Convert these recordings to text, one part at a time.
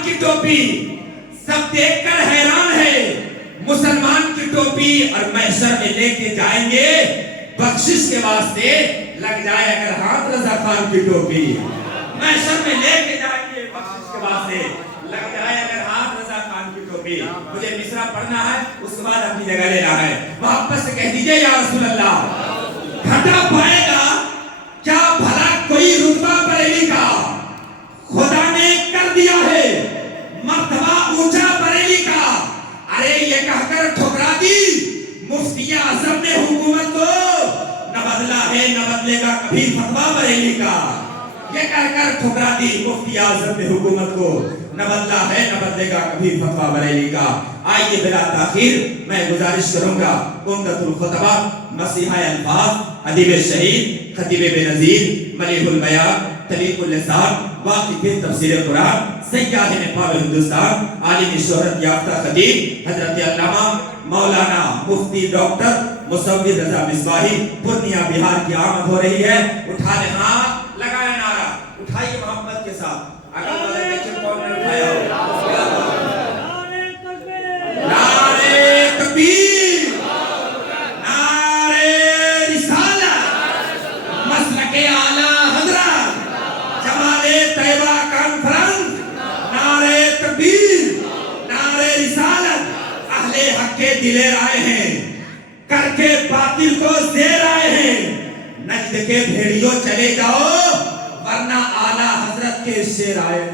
مسلمان کی ٹوپی سب دیکھ کر حیران ہے، مسلمان کی ٹوپی اور محشر میں لے کے جائیں گے بخشش کے واسطے، لگ جائے اگر ہاتھ رضا خان کی ٹوپی، محشر میں لے کے جائیں گے بخشش کے واسطے، لگ جائے اگر ہاتھ رضا خان کی ٹوپی۔ مجھے مصرع پڑھنا ہے، اس کے بعد اپنی جگہ لینا ہے، محبت سے کہہ دیجئے یا رسول اللہ، گھٹا پائے گا کیا بھلا کوئی رتبہ بریلی کا، خدا نے کر دیا ہے مرتبہ اونچا بریلی کا، ارے یہ کہہ کر ٹھکرا دی مفتی اعظم نے حکومت کو، نہ بدلا ہے نہ بدلے گا کبھی فتویٰ بریلی کا، یہ کہہ کر ٹھکرا دی مفتی اعظم نے حکومت کو، نہ بدلا ہے نہ بدلے گا کبھی فتویٰ بریلی کا۔ آئیے بلا تاخیر میں گزارش کروں گا عمدۃ الخطبہ، مسیحہ الفاظ، ادیب شہید، خطیب بے نظیر، ملیح البیان، طلیق اللسان، واقف تفسیر قرآن، سیاح نیپال ہندوستان، عالمی شہرت یافتہ خطیب حضرت علامہ مولانا مفتی ڈاکٹر مصور رضا مصباحی، پورنیہ بہار کی آمد ہو رہی ہے۔ اٹھا لے ہاتھ، لگائے نعرہ، اٹھائیے محبت کے ساتھ، اگر والے بچے کون نے اٹھایا ہو، نعرے تکبیر، نعرے رسالت، مسلک اعلیٰ حضرت، جمال طیبہ کانفرنس، نعرے تکبیر، نعرے رسالت، اہل حق کے دلیر آئے ہیں، کر کے باطل کو زیر آئے ہیں، نجد کے بھیڑیوں چلے جاؤ ورنہ اعلیٰ حضرت کے شیر آئے۔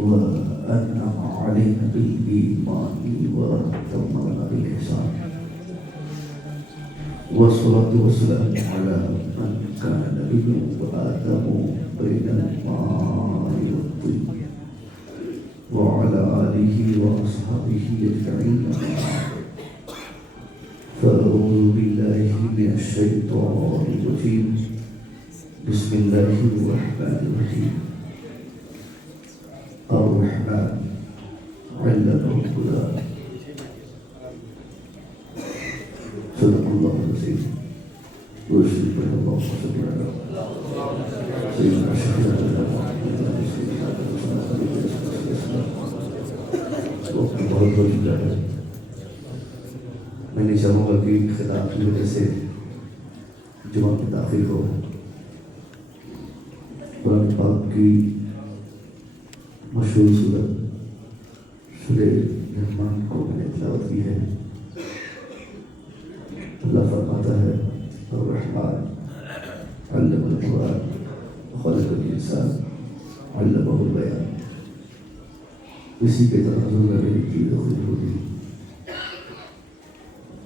وأنعم علينا بالإيمان وتممنا بالإحسان، والصلاة والسلام على من كان نبي وآدم بين الماء والطين، وعلى آله وأصحابه أجمعين. فأعوذ بالله من الشيطان الرجيم، بسم الله الرحمن الرحيم. الرحمن علم القرآن، صدق الله العظيم. وصدق الله وصدق على سيدنا شفيع میں نہیں چاہوں گا کہ خطاب کی وجہ سے جمعہ کی تاخیر ہو۔ قرآن پاک کی مشہور سورت سورہ رحمان کو میں نے تلاوت کی ہے۔ اللہ فرماتا ہے الرحمن علم القرآن خلق الانسان علمہ البیان۔ اسی کے تناظر میں میری چیز خود ہوگی،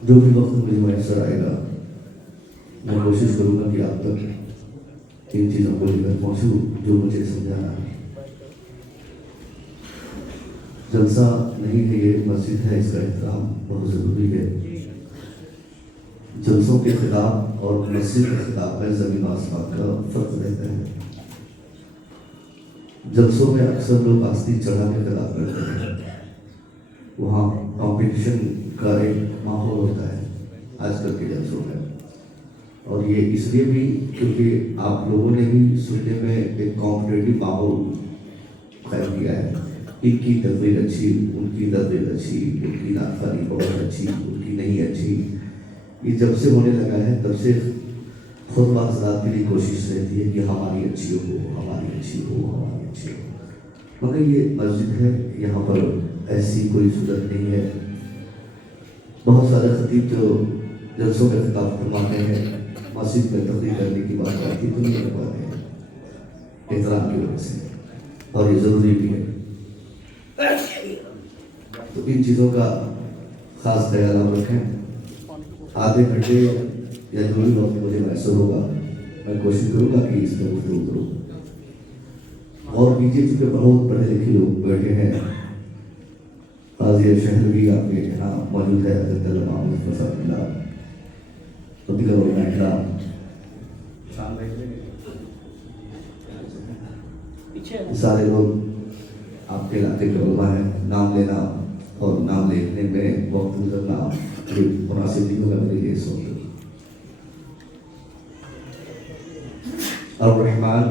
جو بھی وقت مجھے میسر آئے گا میں کوشش کروں گا کہ آپ تک ان چیزوں کو لے کر پہنچوں جو مجھے سمجھانا ہے۔ جلسہ نہیں ہے، یہ مسجد ہے، اس کا احترام بہت ضروری ہے۔ جلسوں کے خطاب اور مسجد کے خطاب میں زمین و آسمان کا فرق رہتا ہے۔ جلسوں میں اکثر لوگ آستین چڑھا کے خطاب کرتے ہیں، وہاں کمپٹیشن کا ایک ماحول ہوتا ہے آج کل کے جلسوں میں، اور یہ اس لیے بھی کیونکہ آپ لوگوں نے بھی سننے میں ایک کمپٹیٹیو ماحول قائم کیا ہے۔ ان کی تقریر اچھی، ان کی تقریر اچھی، ان کی نعتخوانی بہت اچھی، ان کی نہیں اچھی، یہ جب سے ہونے لگا ہے تب سے خود حضرات کے لیے کوشش رہتی ہے کہ ہماری اچھی ہو، ہماری اچھی ہو، ہماری اچھی ہو، مگر یہ مسجد ہے، یہاں پر ایسی کوئی صورت نہیں ہے۔ بہت سارے خطیب جو जलसों में खिताब फरमाते हैं, मस्जिद में तकरीर करने की बात आती तो नहीं कर पाते हैं एहतराम की वजह से, और ये ज़रूरी भी है। तो इन चीज़ों का खास ख्याल आप रखें। आधे घंटे या जो भी वक्त मुझे मैसर होगा मैं कोशिश करूँगा कि इस पर गुफ्तगू करूँ। और कीजिए, चूँकि बहुत पढ़े लिखे लोग बैठे हैं, काज़ी शहर भी आपके यहाँ मौजूद है, हज़रत मोहम्मद फसा तो दिगर सारे लोग आपके इलाके के उलमा हैं, नाम लेना और नाम लेने में वक्त गुजरना मुनासिब नहीं होगा मेरे लिए। सोच और रहमान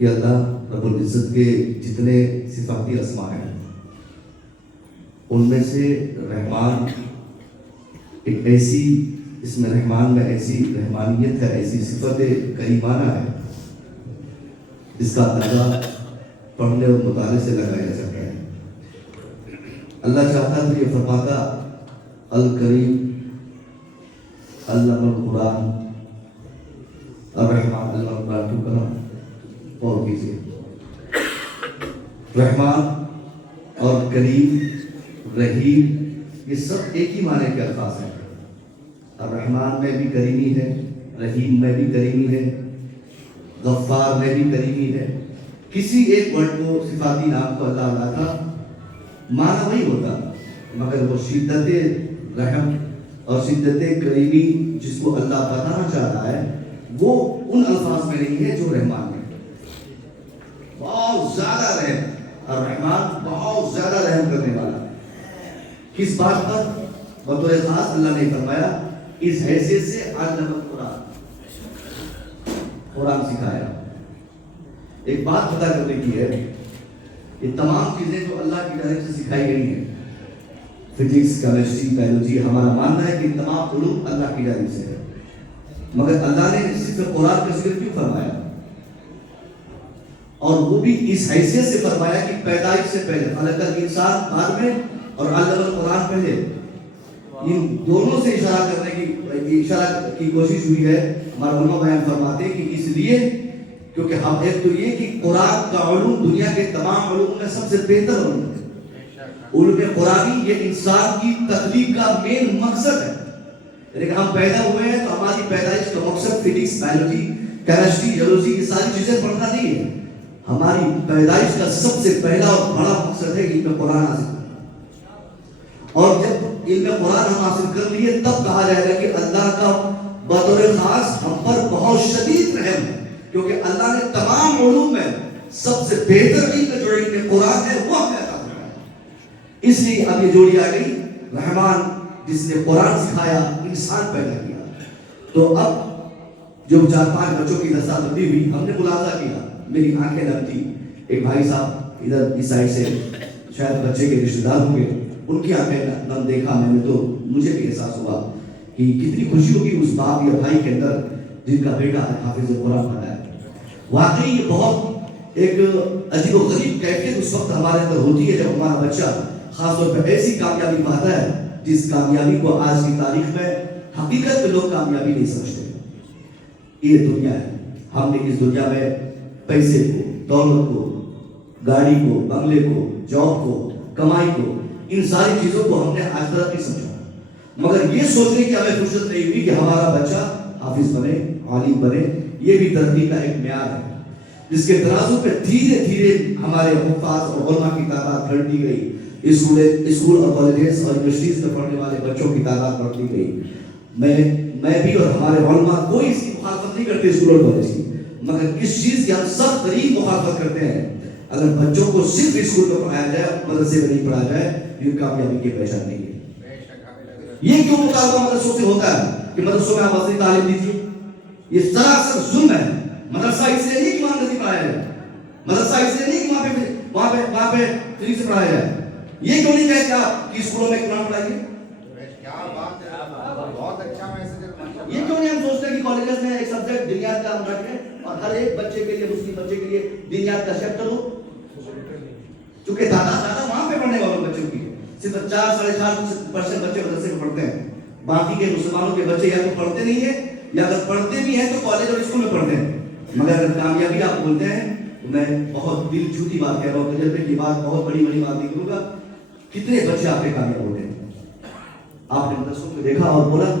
ये अल्लाह रब्बुल इज़्ज़त के जितने सिफाती अस्मा हैं उनमें से रहमान एक ऐसी, इसमें रहमान में ऐसी रहमानियत है, ऐसी सिफत करीमाना है जिसका अंदाजा पढ़ने और मुताले से लगाया जा सकता है। अल्लाह चाहता तो ये फरमाता अल करीम अल्लाहुल कुरान अर्रहमान अल्लाह कुरान क्यों कहा और कीजिए। रहमान और करीम, रहीम ये सब एक ही माने के अल्फाज हैं। रहमान में भी करीमी है, रहीम में भी करीमी है, गफ्फार में भी करीमी है। किसी एक वर्ड को सिफाती नाम को अल्लाह लाता माना वही होता, मगर वो शिद्दत रहम और शिद्दत करीमी जिसको अल्लाह बताना चाहता है वो उन अल्फाज में नहीं है जो रहमान में। बहुत ज्यादा रहम और रहमान बहुत ज्यादा रहम करने वाला। किस बात पर? बतौर खास अल्लाह ने फरमाया इस हैसियत से अल्लाह कुरान सिखाया। एक बात पता करने की है, ये तमाम चीजें जो अल्लाह की तरफ से सिखाई गई हैं, फिजिक्स, केमिस्ट्री, बायोलॉजी, हमारा मानना है कि तमाम उलूम अल्लाह की तरफ से है, मगर अल्लाह ने सिर्फ कुरान का जिक्र क्यों फरमाया? और वो भी इस हैसियत से फरमाया कि पैदाइश से पहले खलक़ल इंसान बाद में और अल्लाह कुरान पहले। इन दोनों से इशारा की कोशिश हुई है। हमारे उलमा बयान फरमाते हैं कि इसलिए क्योंकि हम एक तो ये कि कुरान का उलूम दुनिया के तमाम उलूम में सबसे बेहतर उलूम है। उलूम कुरानी ये इंसान की तख्लीक का मेन मकसद है। लेकिन हम पैदा हुए हैं तो हमारी पैदाइश का मकसद फिजिक्स, बायोलॉजी, केमिस्ट्री, जियोलॉजी ये सारी चीजें पढ़ना नहीं है। हमारी पैदाइश का सबसे पहला और बड़ा मकसद है इल्म कुरान हासिल करना। और जब इल्म कुरान हम हासिल कर लिए तब कहा जाएगा कि अल्लाह का बतौर खास हम पर बहुत शदीद रहम है, क्योंकि अल्लाह ने तमाम उलूम में सबसे बेहतर इल्म जो इल्म कुरान है वो हमें अता फरमाया। इसलिए अब ये जोड़ी आ गई, रहमान जिसने कुरान सिखाया, इंसान पैदा किया। तो अब जब 4-5 बच्चों की दस्ताबंदी हुई, हमने मुलाजा किया, मेरी आंखें नम थी। एक भाई साहब इधर इस साइड से शायद बच्चे के रिश्तेदार होंगे, उनकी आंखें नम देखा मैंने तो मुझे भी एहसास हुआ कि कितनी खुशी होगी उस बाप या भाई के अंदर जिनका बेटा हाफिज कुरान बना है। वाकई ये बहुत एक अजीब व गरीब कैफियत उस वक्त हमारे अंदर होती है जब हमारा बच्चा खासतौर पर ऐसी कामयाबी पाता है जिस कामयाबी को आज की तारीख में हकीकत में लोग कामयाबी नहीं समझते। ये दुनिया है, हमने इस दुनिया में पैसे को, दौलत को, गाड़ी को, बंगले को, जॉब को, कमाई को, इन सारी चीजों को हमने आज तक नहीं समझा। मगर ये सोचने की हमें फुर्सत नहीं हुई कि हमारा बच्चा हाफिज बने, आलिम बने। ये भी तरक्की का एक म्यार है जिसके तराजू पे धीरे धीरे हमारे हुफ्फाज और उलमा की तादाद बढ़ती गई। स्कूल और कॉलेजेस और यूनिवर्सिटीज में पढ़ने वाले बच्चों की तादाद बढ़ती गई। मैं भी और हमारे उलमा कोई इसकी मुखालफत नहीं करते स्कूल और कॉलेज की, मगर इस चीज की हम सब तरीक मुखालफत करते हैं। अगर बच्चों को सिर्फ स्कूल में पढ़ाया जाए, मदरसे में नहीं पढ़ाया जाए, ये कामयाबी की पहचान नहीं है। ये क्यों मुकाबला मदरसों से होता है कि मदरसों में आप असली तालीम दीजिए? ये सरासर जुल्म है। मदरसा इसलिए नहीं कि वहां नजदीक पढ़ाया जाए, मदरसा इसलिए नहीं कि वहां पे फ्री से पढ़ाया जाए। ये क्यों नहीं कहते आप कि स्कूलों में कुरान पढ़ाइए? क्या बात है, बहुत अच्छा मैसेज। ये क्यों नहीं हम सोचते कि कॉलेजेस में एक सब्जेक्ट दिनियात का हम रखें और हर एक बच्चे के लिए, मुस्लिम बच्चे के लिए दिनियात का चैप्टर हो? चूंकि ज्यादा वहां पे पढ़ने वालों बच्चों की सिर्फ 4-4.5% बच्चे मदरसे में पढ़ते हैं, باقی کے مسلمانوں کے بچے یا تو پڑھتے نہیں ہیں یا اگر پڑھتے بھی ہیں تو کالج اور اسکول میں پڑھتے ہیں. مگر اگر کامیابی آپ بولتے ہیں تو میں بہت دل چھوٹی بات کہہ رہا ہوں, تجربے کی بات, بہت بڑی بات نہیں کروں گا. کتنے بچے آپ کے کامیاب ہوتے ہیں؟ آپ نے مدرسوں میں دیکھا اور بولا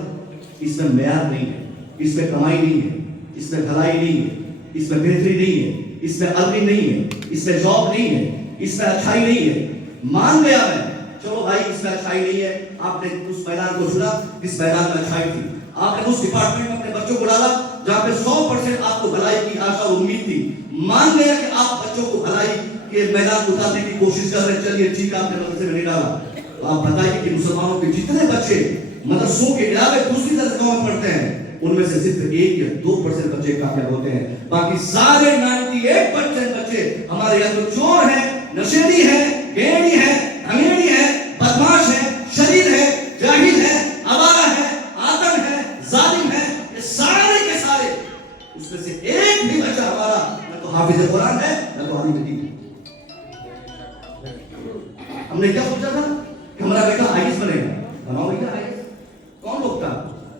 اس میں معیار نہیں ہے, اس میں کمائی نہیں ہے, اس میں بھلائی نہیں ہے, اس میں بہتری نہیں ہے, اس میں عدل نہیں ہے, اس میں جاب نہیں ہے, اس میں اچھائی نہیں ہے. مان گیا میں, چلو بھائی اس میں اچھائی نہیں ہے. آپ نے اس میدان کو چنا جس میدان میں اچھائی تھی. آپ نے اس ڈپارٹمنٹ میں اپنے بچوں کو ڈالا جہاں پہ 100% آپ کو بھلائی کی آشا اور امید تھی. مان گیا کہ آپ بچوں کو بھلائی کے میدان اتارنے کی کوشش کر رہے ہیں. چلیے ٹھیک ہے, آپ نے مدرسے میں نہیں ڈالا. تو آپ بتائیے کہ مسلمانوں کے جتنے بچے مدرسوں کے علاوہ دوسری درجوں میں پڑھتے ہیں ان میں سے صرف 1 یا 2% بچے کامیاب ہوتے ہیں. باقی سارے 98% بچے ہمارے یہاں تو چور ہیں, نشیڑی ہیں, گینی ہیں, انگیڑی ہیں, بدماش ہیں, شریر ہے, جاہل ہے, آوارہ ہے, آتن ہے, ظالم ہے. یہ سارے کے سارے اس میں سے ایک بھی بچہ ہمارا نہ تو حافظ قرآن ہے نہ تو عالم دین. ہم نے کیا سوچا تھا کہ ہمارا بیٹا آئیس بنے گا, بناؤ بھیا آئیس. کون روکتا؟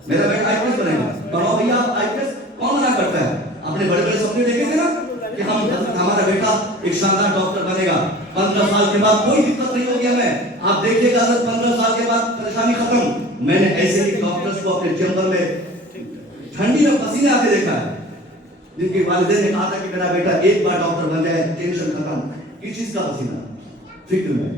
میرا بیٹا آئیس بنے گا, بناؤ بھیا آئیس. کون منع کرتا ہے؟ آپ نے بڑے بڑے سپنے دیکھے تھے نا کہ ہمارا بیٹا ایک شاندار ڈاکٹر بنے گا, 15 سال کے بعد کوئی دقت نہیں ہوگی ہمیں. آپ دیکھیے گا 15 سال کے بعد پریشانی ختم. میں نے ایسے ہی ڈاکٹرز کو اپنے چیمبر میں ٹھنڈی میں پسینے آتے دیکھا ہے جن کے والدین نے کہا تھا کہ میرا بیٹا ایک بار ڈاکٹر بن جائے ٹینشن ختم. کس چیز کا پسینہ؟ فکر میں,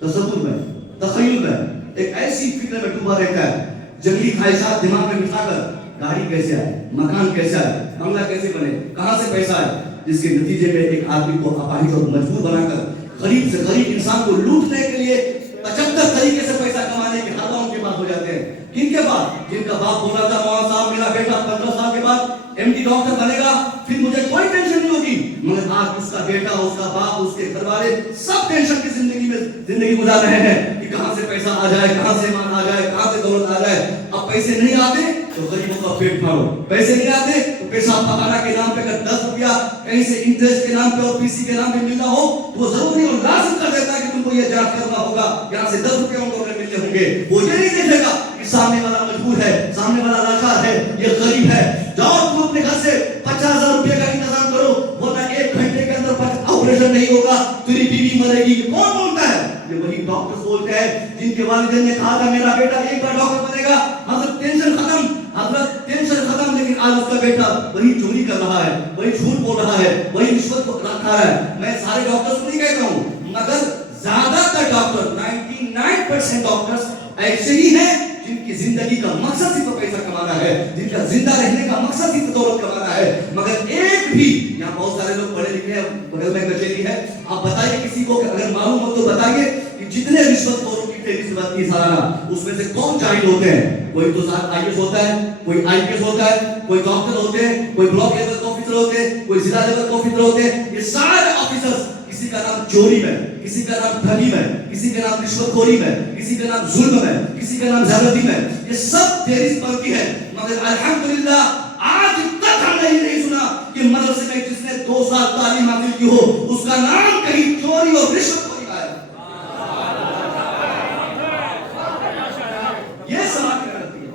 تصور میں, تخیل میں. ایک ایسی فکر میں ڈوبا رہتا ہے, جنگلی خواہشات دماغ میں بٹھا کر گاڑی کیسے آئے, مکان کیسے آئے, بنگلہ کیسے بنے, کہاں سے پیسہ آئے, جس کے نتیجے میں ایک آدمی کو اپاہج اور مجبور بنا کر غریب سے غریب انسان کو لوٹنے کے لیے 75 طریقے سے پیسہ کمانے کے حالات ان کے پاس ہو جاتے ہیں. کن کے بعد؟ جن کا باپ بولا تھا مولانا صاحب میرا بیٹا 15 سال کے بعد MD ڈاکٹر بنے گا, پھر مجھے کوئی ٹینشن نہیں ہوگی. مگر آج اس کا بیٹا, اس کا باپ, اس کے گھر والے سب ٹینشن کی زندگی گزار رہے ہیں کہ کہاں سے پیسہ آ جائے, کہاں سے مان آ جائے, کہاں سے دولت آ جائے. اب پیسے نہیں آتے تو غریبوں کا پیٹ پھاڑو, پیسے نہیں آتے تو پیشاب پکانا کے نام پہ اگر 10 روپیہ کہیں سے انٹرسٹ کے نام پہ اور PC کے نام پہ ملتا ہو تو وہ ضروری اور لازم کر دیتا ہے کہ تم کو یہ جانچ کرنا ہوگا, یہاں سے 10 روپیہ ان کو ملنے ہوں گے. وہ یہ نہیں دیکھے گا کہ سامنے والا مجبور ہے, سامنے والا لاچار ہے, یہ غریب ہے. جاؤ تم اپنے گھر سے 50,000 روپے کا انتظام کرو, ورنہ 1 گھنٹے کے اندر آپریشن نہیں ہوگا, تیری بیوی مرے گی. کون بولتا ہے؟ یہ وہی ڈاکٹر بولتے ہیں جن کے والدین نے کہا تھا میرا بیٹا ایک بار ڈاکٹر بنے گا. حضرت ٹینشن ختم, حضرت ٹینشن ختم. لیکن آج اس کا بیٹا وہی چوری کر رہا ہے, وہی جھوٹ بول رہا ہے, وہی رشوت کھا رہا ہے. میں سارے ڈاکٹرز کو نہیں کہتا ہوں, مگر زیادہ تر ڈاکٹر 99% ڈاکٹرز ایسے ہی ہیں جن کی زندگی کا مقصد صرف پیسہ کمانا ہے, جن کا زندہ رہنے کا مقصد صرف دولت کمانا ہے. مگر ایک بھی, یہاں بہت سارے لوگ پڑھے لکھے ہیں, بغل میں کچہری ہے, آپ بتائیے کسی کو کہ اگر معلوم ہو تو بتائیے کہ جتنے رشوت خوروں کی فہرست بنتی ہے سالانہ اس میں سے کون جاہل ہوتے ہیں؟ کوئی تو IAS ہوتا ہے, کوئی IPS ہوتا ہے, کوئی ڈاکٹر ہوتے ہیں, کوئی بلاک لیول کا آفیسر ہوتے ہیں, کوئی ضلع لیول کا آفیسر ہوتے ہیں. یہ سارے آفیسرز کسی کا نام چوری میں, کسی کا نام ٹھگی میں, کسی کا نام رشوت خوری میں, کسی کا نام ظلم میں, کسی کا نام زیادتی میں, یہ سب فہرست بنتی ہے. مگر الحمدللہ آج تک ہم نے نہیں سنا کہ مدرسے میں جس نے 2 سال تعلیم حاصل کی ہو اس کا نام کہیں چوری اور رشوت خوری کا ہے. یہ سماج کا غلطی ہے,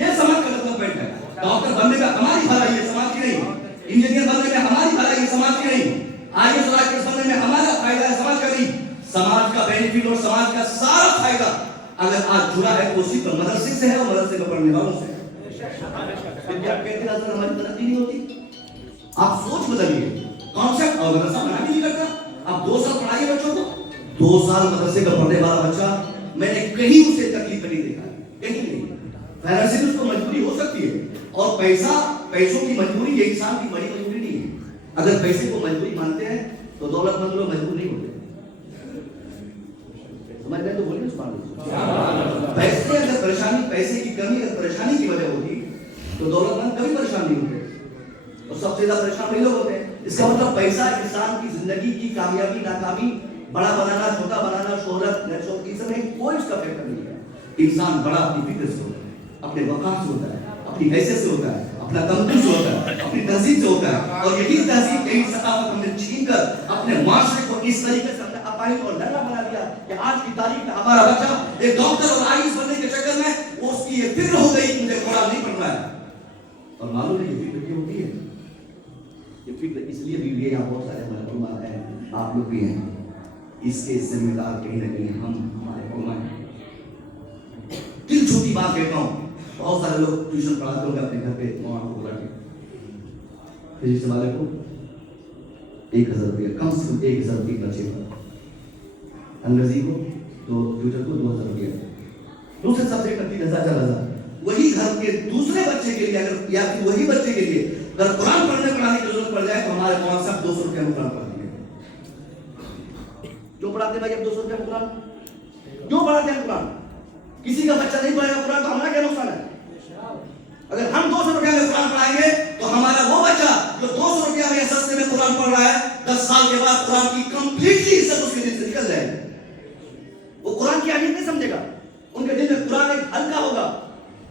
یہ سماج کا ڈیولپمنٹ ہے. ڈاکٹر بننے کا ہماری بھلائی ہے, سماج کی نہیں. انجینئر بننے میں ہماری بھلائی ہے, سماج کی نہیں. IAS اور IPS بننے میں ہمارا فائدہ ہے, سماج کا نہیں. سماج کا بینیفٹ اور سماج کا سارا فائدہ اگر آج جڑا ہے تو صرف مدرسے سے ہے اور مدرسے میں پڑھنے والوں سے. آپ کہتے ہیں ہماری ترقی نہیں ہوتی. آپ سوچ بدلیے, کانسیپٹ. اور مدرسہ منع نہیں کرتا, آپ 2 سال پڑھائیے بچوں کو. 2 سال مدرسے میں پڑھنے والا بچہ میں نے کہیں اسے تکلیف نہیں دیکھا, کہیں نہیں. فائنانشلی اس کو مجبوری ہو سکتی ہے, اور پیسوں کی مجبوری یہ انسان کی بڑی مجبوری نہیں ہے. اگر پیسے کو مجبوری مانتے ہیں تو دولت مند لوگ مجبور نہیں ہوتے. سمجھ رہے تو بولیے سبحان اللہ. پیسے اگر پریشانی, پیسے کی کمی اگر پریشانی کی وجہ ہوتی تو دولت مند کبھی پریشان نہیں ہوتے, اور سب سے زیادہ پریشان وہی لوگ ہوتے ہیں. اس کا مطلب پیسہ انسان کی زندگی کی کامیابی ناکامی, بڑا بنانا چھوٹا بنانا, شہرت نیشنل کی سب میں کوئی اس کا فیکٹر نہیں ہے. انسان بڑا اپنی فکر سے ہوتا ہے, اپنے وقار سے ہوتا ہے, اپنی حیثیت سے ہوتا ہے, اپنا تمدن سے ہوتا ہے, اپنی تہذیب سے ہوتا ہے. اور یہی تہذیب, یہی ثقافت ہم نے چھین کر اپنے معاشرے کو اس طریقے سے اپاہج اور ننگا بنا دیا کہ آج کی تاریخ میں ہمارا بچہ ایک ڈاکٹر اور IAS بننے کے چکر میں اس उसकी ये फिक्र हो गई कि मुझे कुरान नहीं पढ़ना है। और मालूम है ये फिक्र क्यों होती है? ये फिक्र इसलिए भी हुई है, यहाँ बहुत सारे हमारे उलमा हैं, आप लोग भी हैं, इसके जिम्मेदार कहीं ना कहीं हम हमारे उलमा हैं। दिल छोटी बात कहता हूँ, बहुत सारे लोग ट्यूशन पढ़ाते होंगे अपने घर पे, वहाँ को बुला के फिजिक्स वाले को 1000 रुपया, कम से कम 1000 रुपये बचे का, अंग्रेजी को तो ट्यूटर को 2000 रुपया, दूसरे सब्जेक्ट का 3000 4000। वही घर के दूसरे बच्चे के लिए अगर या फिर वही बच्चे के लिए अगर कुरान पढ़ने पढ़ाने की जरूरत पड़ जाए तो हमारे वहां सब 200 रुपया में कुरान पढ़ाएंगे। क्यों पढ़ाते भाई अब 200 रुपया में कुरान? क्यों पढ़ाते हैं कुरान? किसी का बच्चा नहीं पढ़ेगा कुरान तो हमारा क्या नुकसान है? अगर हम 200 रुपया में कुरान पढ़ाएंगे तो हमारा वो बच्चा जो 200 रुपया में सस्ते में कुरान पढ़ रहा है 10 साल के बाद कुरान की कंप्लीटली इज्जत उसके दिल से निकल जाएगी। वो कुरान की अहमियत नहीं समझेगा, उनके दिल में कुरान एक हल्का होगा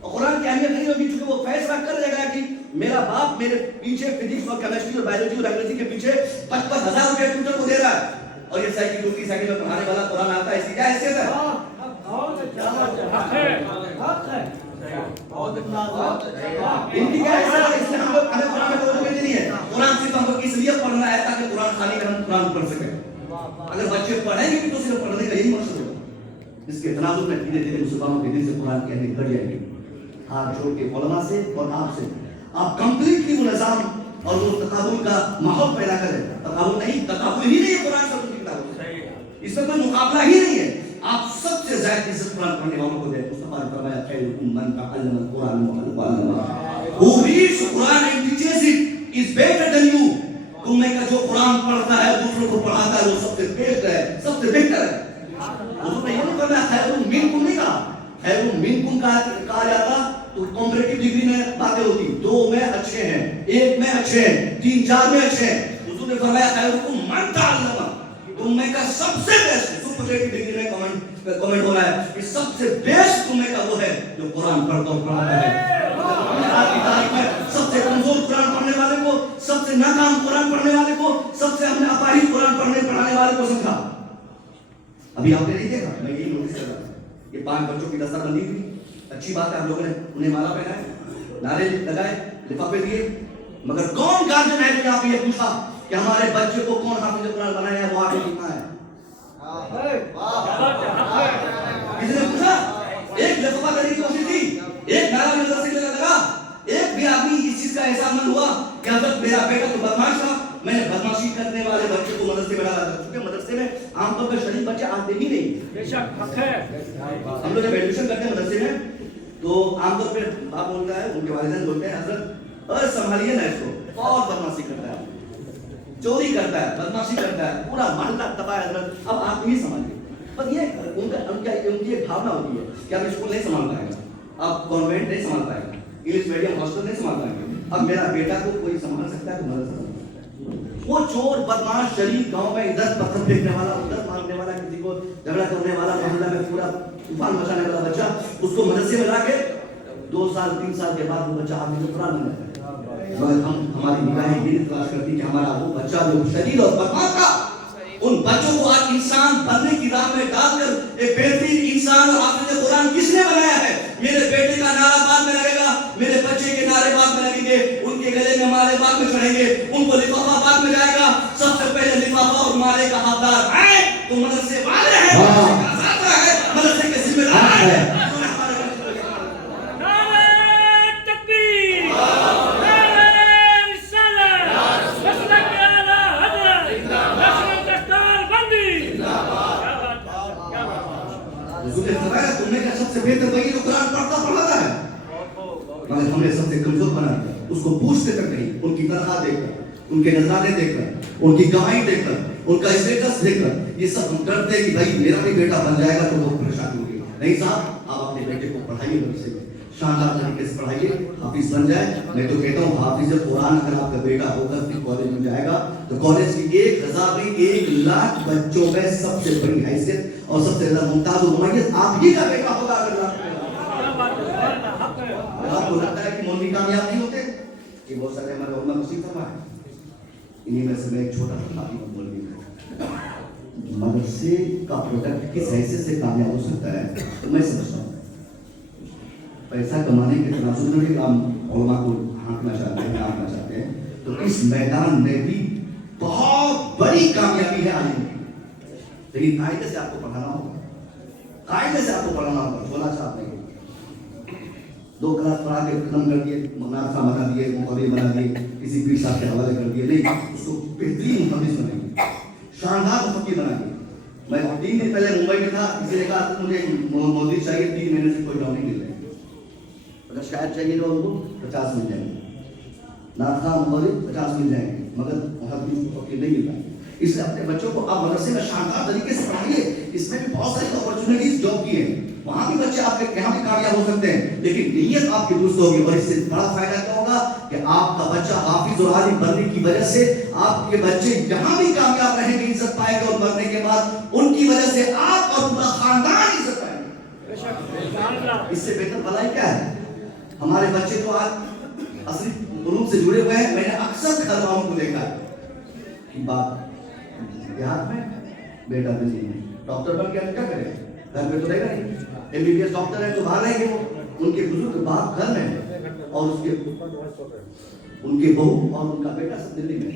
और कुरान की अहमियत नहीं होगी, क्योंकि वो फैसला कर लेगा कि मेरा बाप मेरे पीछे फिजिक्स और केमिस्ट्री और बायोलॉजी और अंग्रेजी के पीछे 55,000 रुपए ट्यूटर को दे रहा है और ये साइकिल दूसरी साइकिल में पढ़ाने वाला कुरान आता है, इसकी क्या हैसियत है? इनकी क्या हैसियत है? इसलिए हम लोग हमें कुरान में तवज्जो देनी है। कुरान सिर्फ हमको इसलिए पढ़ना है ताकि कुरान खाने में हम कुरान पढ़ सकें। अगर बच्चे पढ़ेंगे भी तो सिर्फ पढ़ने का यही मकसद होगा। इसके तनाजुर में धीरे धीरे मुसलमानों के दिल से कुरान की अहमियत बढ़ जाएगी। हाथ जोड़ के उलमा से और आपसे आप कंप्लीटली वो निजाम और वो तकाबुल का माहौल पैदा करें। तकाबुल नहीं, तकाबुल ही नहीं है कुरान सब की किताबों, इसमें कोई मुकाबला ही नहीं है। आप सबसे ज्यादा इज्जत कुरान पढ़ने वालों को दें। मुस्तफा ने फरमाया खैरुकुम मन तअल्लमा कुरान व अल्लमा, who reads Quran and teaches it is better than you. तुम में का जो कुरान पढ़ता है दूसरों को पढ़ाता है वो सबसे बेस्ट है, सबसे बेहतर है। हुजूर ने ये नहीं फरमाया खैरुम मिनकुम, नहीं कहा खैरुम मिनकुम कहा जाता तो कॉम्परेटिव डिग्री में बातें होती, 2 में अच्छे हैं, 1 में अच्छे हैं, 3 4 में अच्छे हैं। हुजूर ने फरमाया खैरुकुम मन तअल्लमा, तुम में का सबसे बेस्ट, सुपरलेटिव डिग्री में कमेंट हो रहा है कि सबसे बेस्ट तुम में का वो है जो कुरान पढ़ता और पढ़ाता है। आज की तारीख में सबसे कमजोर कुरान पढ़ने वाले को, सबसे नाकाम कुरान पढ़ने वाले को, सबसे हमने अपाहिज कुरान पढ़ने पढ़ाने वाले को समझा। अभी आपने नहीं देखा, मैं यही नोटिस कर रहा था, ये 5 बच्चों की दस्तबंदी हुई, अच्छी बात है, हम लोगों ने उन्हें माला पहनाए, नारे लगाए, लिफाफे दिए, मगर कौन गार्जियन है जो यहाँ पे ये पूछा कि हमारे बच्चे को कौन हाफिज कुरान बनाया है, वो आगे लिखा है? किसी ने पूछा? एक लिफाफा करने की कोशिश की, एक नारा मदरसे में लगा, एक भी आदमी इस चीज का एहसास मन हुआ कि हजरत मेरा बेटा तो बदमाश था, मैंने बदमाशी करने वाले बच्चे को मदरसे में डाला था। क्योंकि मदरसे में आमतौर पर शरीफ बच्चे आते ही नहीं। बेशक हक है। हम लोग जब एडमिशन करते हैं मदरसे में तो आमतौर पे बाप बोलता है, उनके वालिदैन बोलते हैं हजरत अरे संभालिए ना इसको, बहुत बदमाशी करता है, चोरी करता है, बदमाशी करता है, पूरा मोहल्ला तबाह है हजरत, अब आप ही संभालिए। पर ये उनकी एक भावना होती है कि आप स्कूल नहीं संभाल पाएगा, आप कॉन्वेंट नहीं संभाल पाएगा, इंग्लिश मीडियम हॉस्टल नहीं संभाल पाएंगे, अब मेरा बेटा को कोई संभाल सकता है तो मदरसा। वो चोर बदमाश शरीफ गांव में इधर पत्थर फेंकने वाला, उधर मारने वाला, किसी को झगड़ा करने वाला, मोहल्ला में पूरा तूफान मचाने वाला बच्चा, उसको मदरसे में लाके 2 साल 3 साल के बाद वो बच्चा हाफिज कुरान बन जाता है। मगर हमारी निगाहें ये तलाश करती कि हमारा वो बच्चा जो शरीर और बदमाश था, उन बच्चों को आज इंसान बनने की राह में डालकर एक बेहतरीन इंसान और हाफिज कुरान किसने बनाया है? मेरे बेटे का नारा बाद में लगेगा, मेरे बच्चे के नारे बाद में लगेंगे, उनके गले में माले बाद में चढ़ेंगे, उनको लिफाफा बाद में जाएगा। सबसे पहले लिफाफा और माले का हकदार है तो मदरसे वाले हैं, मदरसे के जिम्मेदार हैं। तुमने का सबसे बेहतर वही जो कुरान पढ़ता पढ़ाता है, मगर हमने सबसे कमजोर बना दिया। उसको पूछते तक नहीं, उनकी तनख्वाह देखकर, उनके नजराने देखकर, उनकी कमाई देखकर, उनका स्टेटस देखकर, ये सब हम डरते हैं कि भाई मेरा भी बेटा बन जाएगा तो बहुत परेशानी होगी। नहीं साहब, आप अपने बेटे को पढ़ाइए, मदरसे में शानदार तरीके से पढ़ाइए, हाफिज बन जाए। मैं तो कहता हूँ हाफिज कुरान अगर आपका बेटा होकर फिर कॉलेज में जाएगा तो कॉलेज की 1000 नहीं 1 लाख बच्चों में सबसे बड़ी हैसियत और सबसे ज्यादा मुमताज और मुमय्यज आप ही का बेटा होगा। अगर आपको लगता है कि मौलवी कामयाब नहीं होते, कि बहुत सारे हमारे उलमा नसीब फरमाए, इन्हीं में से मैं एक छोटा सा खाली मौलवी हूं। मदरसे का प्रोडक्ट किस हैसियत से कामयाब हो सकता है तो मैं समझता हूँ। पैसा कमाने के तनाजुर में भी हम उलमा को हाँकना चाहते हैं, हाँकना चाहते हैं, तो इस मैदान में भी बहुत बड़ी कामयाबी है आलिम की। लेकिन कायदे से आपको पढ़ाना होगा, कायदे से आपको पढ़ाना होगा, छोला छाप नहीं। 2 क्लास पढ़ा के खत्म कर दिए, मदरसा बना दिए, मुक़र्रिर बना दिए, किसी पीर साहब के हवाले कर दिए, नहीं, उसको बेहतरीन मुहद्दिस बनाएंगे, शानदार मुफक्किर बनाएंगे। मैं 3 दिन पहले मुंबई में था, किसी ने कहा मुझे मोदी चाहिए, 3 महीने से कोई जॉब नहीं मिल रही, अगर शायद चाहिए तो उनको 50 मिल जाएंगे, नाथा मुक़र्रिर 50 मिल जाएंगे, मगर मुहद्दिस मुफक्किर नहीं मिल पाएंगे। इसलिए अपने बच्चों को आप मदरसे में शानदार तरीके से पढ़ाइए, इसमें भी बहुत सारी अपॉर्चुनिटीज जॉब की है, वहां भी बच्चे आपके यहाँ भी कामयाब हो सकते हैं, लेकिन नीयत आपकी दुरुस्त होगी। और इससे बड़ा फायदा क्या होगा कि आपका बच्चा हाफिज और आलिम बनने की वजह से आपके बच्चे यहाँ भी कामयाब रहेंगे, इज्जत पाएंगे, और मरने के बाद उनकी वजह से आप और पूरा खानदान इज्जत पाएंगे। इससे बेहतर भलाई क्या है? हमारे बच्चे तो आज असली उलूम से जुड़े हुए हैं। मैंने अक्सर घर वालों को देखा है, बात देहात में बेटा दिल्ली में डॉक्टर बन के क्या करे, घर में तो रहेगा नहीं, MBBS डॉक्टर है तो बाहर रहेंगे वो, उनके बुजुर्ग बाप घर में और उनके बहू और उनका बेटा सब दिल्ली में।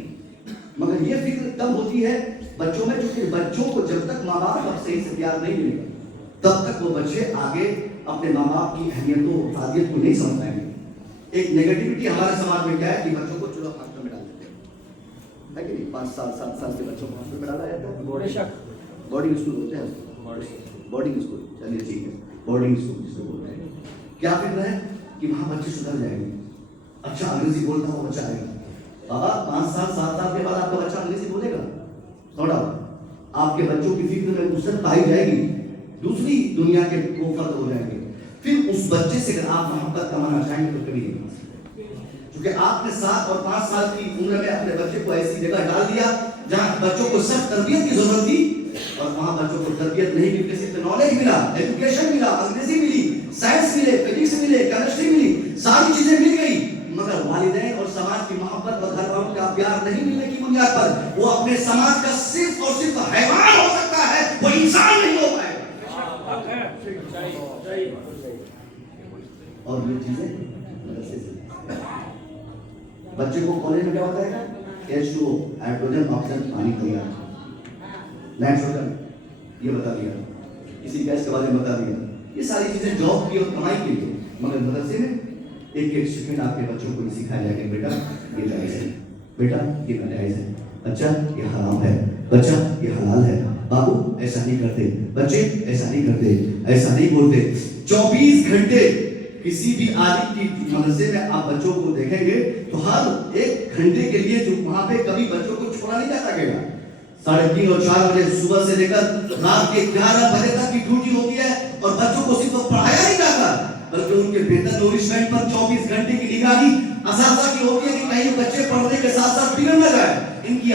मगर ये फिक्र तब होती है बच्चों में, क्योंकि बच्चों को जब तक माँ बाप अब सही से प्यार नहीं मिलेगा तब तक वो बच्चे आगे अपने माँ बाप की अहमियत आदियत को नहीं समझ पाएंगे। एक नेगेटिविटी हमारे समाज में क्या है कि बच्चों को चलो हॉस्टल में डाल देते हैं, है कि नहीं? 5 साल 7 साल के बच्चों को हॉस्टल में डाला जाता है, बोर्डिंग स्कूल होते हैं, बोर्डिंग स्कूल, चलिए ठीक है, बोर्डिंग स्कूल जिसको बोलते हैं। क्या फिक्र है कि वहाँ बच्चे सुधर जाएंगे, अच्छा अंग्रेजी बोलता हुआ बच्चा आएगा। बाबा 5 साल 7 साल के बाद आपका बच्चा अंग्रेजी बोलेगा, नो डाउट आपके बच्चों की फिक्र में वुसअत पाई जाएगी, दूसरी दुनिया के वो फर्द हो जाएंगे। फिर उस बच्चे से अगर आप मोहब्बत कमाना चाहेंगे तो कभी नहीं, क्योंकि आपने 7 और 5 साल की उम्र में अपने बच्चे को ऐसी जगह डाल दिया जहाँ बच्चों को सख्त तरबियत की जरूरत थी, और वहाँ बच्चों को तरबियत नहीं मिली, सिर्फ नॉलेज मिला, एजुकेशन मिला, अंग्रेजी मिली, साइंस मिले, फिजिक्स मिले, केमिस्ट्री मिली, सारी चीजें मिल गई, मगर वालिदैन और समाज की मोहब्बत और घर वालों का प्यार नहीं मिलने की बुनियाद पर वो अपने समाज का सिर्फ और सिर्फ हैवान हो सकता है, वो इंसान नहीं हो पाएगा। और ये चीजें बच्चे को कॉलेज में क्या होता है? H2O, हाइड्रोजन ऑक्सीजन पानी तैयार, नाइट्रोजन ये बता दिया, इसी गैस के बारे में बता दिया, ये सारी चीजें जॉब की और कमाई के लिए। मगर मदरसे में एक सेकंड आपके बच्चों को सिखाया जाएगा, बेटा ये जायज है, बेटा ये नाजायज है, बच्चा ये हराम है, बच्चा ये हलाल है, बाबू ऐसा नहीं करते, बच्चे ऐसा नहीं करते, ऐसा नहीं बोलते। 24 घंटे किसी भी आलिम की मदरसे में आप बच्चों को देखेंगे तो हर 1 घंटे के लिए जो वहां पे कभी बच्चों को छोड़ा नहीं जा सकेगा। 3:30 और 4 बजे सुबह से लेकर रात के 11 बजे तक की ड्यूटी होती है, और बच्चों को सिर्फ पढ़ाया नहीं जाता बल्कि उनके बेहतर नोरिशमेंट पर 24 घंटे की निगरानी असासा की होती है कि कहीं बच्चे पढ़ने के साथ साथ बिगड़ न जाए, इनके